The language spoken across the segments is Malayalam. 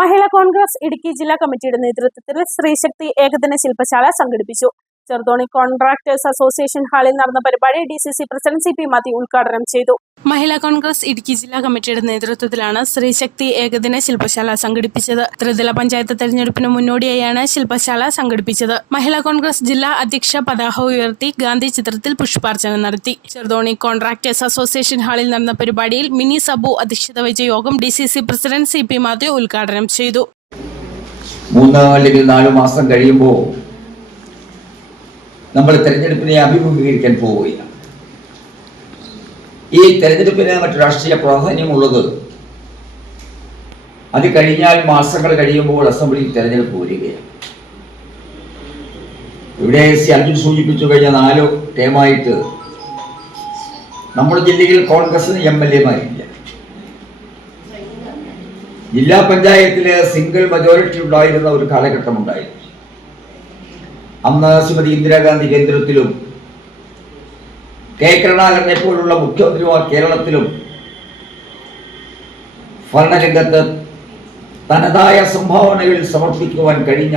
മഹിളാ കോൺഗ്രസ് ഇടുക്കി ജില്ലാ കമ്മിറ്റിയുടെ നേതൃത്വത്തിൽ സ്ത്രീശക്തി ഏകദിന ശില്പശാല സംഘടിപ്പിച്ചു. ചെറുതോണി കോൺട്രാക്ടേഴ്സ് അസോസിയേഷൻ ഹാളിൽ നടന്ന പരിപാടി D C C president C P Mathew ഉദ്ഘാടനം ചെയ്തു. മഹിളാ കോൺഗ്രസ് ഇടുക്കി ജില്ലാ കമ്മിറ്റിയുടെ നേതൃത്വത്തിലാണ് സ്ത്രീശക്തി ഏകദിന ശില്പശാല സംഘടിപ്പിച്ചത്. ത്രിതല പഞ്ചായത്ത് തെരഞ്ഞെടുപ്പിന് മുന്നോടിയായാണ് ശില്പശാല സംഘടിപ്പിച്ചത്. മഹിളാ കോൺഗ്രസ് ജില്ലാ അധ്യക്ഷ പതാക ഉയർത്തി ഗാന്ധി ചിത്രത്തിൽ പുഷ്പാർച്ചന നടത്തി. ചെറുതോണി കോൺട്രാക്ടേഴ്സ് അസോസിയേഷൻ ഹാളിൽ നടന്ന പരിപാടിയിൽ മിനി സബു അധ്യക്ഷത വഹിച്ച യോഗം D C C president C P Mathew ഉദ്ഘാടനം ചെയ്തു. മൂന്നോ അല്ലെങ്കിൽ നാലു മാസം കഴിയുമ്പോൾ നമ്മൾ തെരഞ്ഞെടുപ്പിനെ അഭിമുഖീകരിക്കാൻ പോവുകയാണ്. ഈ തെരഞ്ഞെടുപ്പിന് മറ്റു രാഷ്ട്രീയ പ്രാധാന്യമുള്ളത് അത് കഴിഞ്ഞാൽ മാസങ്ങൾ കഴിയുമ്പോൾ അസംബ്ലിയിൽ തെരഞ്ഞെടുപ്പ് വരികയാണ്. ഇവിടെ സി അർജുൻ സൂചിപ്പിച്ചു കഴിഞ്ഞ നാല് ടേമായിട്ട് നമ്മുടെ ജില്ലയിൽ കോൺഗ്രസിന് എം എൽ എമാരില്ല. ജില്ലാ പഞ്ചായത്തിലെ സിംഗിൾ മെജോറിറ്റി ഉണ്ടായിരുന്ന ഒരു കാലഘട്ടം ഉണ്ടായിരുന്നു അന്ന് ശ്രീമതി ഇന്ദിരാഗാന്ധി കേന്ദ്രത്തിലും കെ കരുണാകരനെ പോലുള്ള മുഖ്യമന്ത്രിമാർ കേരളത്തിലും ഭരണരംഗത്ത് തനതായ സംഭാവനകൾ സമർപ്പിക്കുവാൻ കഴിഞ്ഞ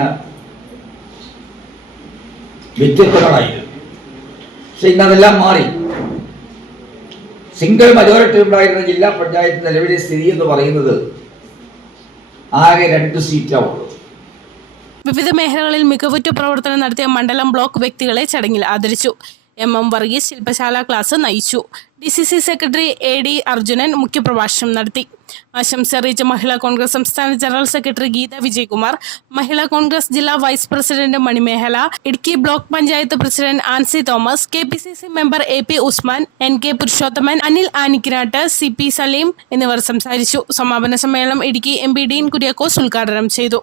വ്യക്തിത്വങ്ങളായിരുന്നു. പക്ഷെ ഇന്നതെല്ലാം മാറി. സിംഗിൾ മെജോറിറ്റി ഉണ്ടായിരുന്ന ജില്ലാ പഞ്ചായത്ത് നിലവിലെ സ്ഥിതി എന്ന് പറയുന്നത് ആകെ രണ്ട് സീറ്റാവുള്ളൂ വിവിധ മേഖലകളിൽ മികവുറ്റ പ്രവർത്തനം നടത്തിയ മണ്ഡലം ബ്ലോക്ക് വ്യക്തികളെ ചടങ്ങിൽ ആദരിച്ചു. എം എം വർഗീസ് ശില്പശാല ക്ലാസ് നയിച്ചു. D C C secretary A D Arjunan മുഖ്യപ്രഭാഷണം നടത്തി. ആശംസ അറിയിച്ച മഹിളാ കോൺഗ്രസ് സംസ്ഥാന ജനറൽ സെക്രട്ടറി ഗീത വിജയകുമാർ മഹിളാ കോൺഗ്രസ് ജില്ലാ vice president Manimekhala Idukki block panchayat president Ancy Thomas K P C C member A P Usman N K Purushothaman Anil Anikkinattu C P Saleem എന്നിവർ സംസാരിച്ചു. സമാപന സമ്മേളനം ഇടുക്കി എം പി ഡീൻ കുര്യാക്കോസ് ഉദ്ഘാടനം ചെയ്തു.